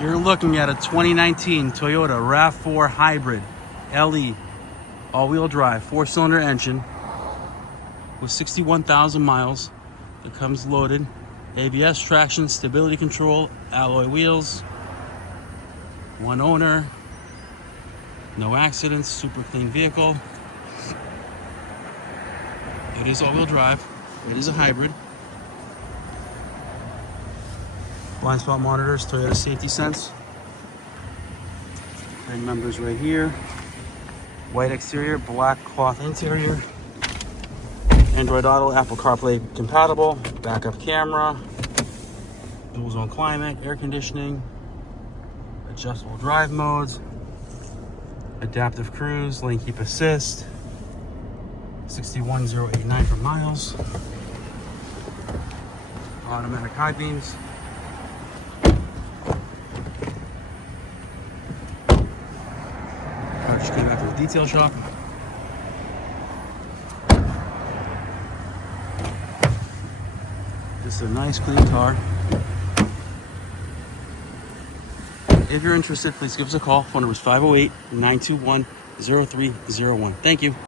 You're looking at a 2019 Toyota Rav4 Hybrid LE all-wheel drive 4-cylinder engine with 61,000 miles. It comes loaded. ABS, traction, stability control, alloy wheels, one owner, no accidents, super clean vehicle. It is all-wheel drive. It is a hybrid. Blind spot monitors, Toyota Safety Sense. VIN numbers right here. White exterior, black cloth interior. Android Auto, Apple CarPlay compatible. Backup camera. Dual zone climate, air conditioning. Adjustable drive modes. Adaptive cruise, lane keep assist. 61,089 for miles. Automatic high beams. Car just came back from the detail shop. This is a nice clean car. If you're interested, please give us a call. Phone number is 508-921-0301. Thank you.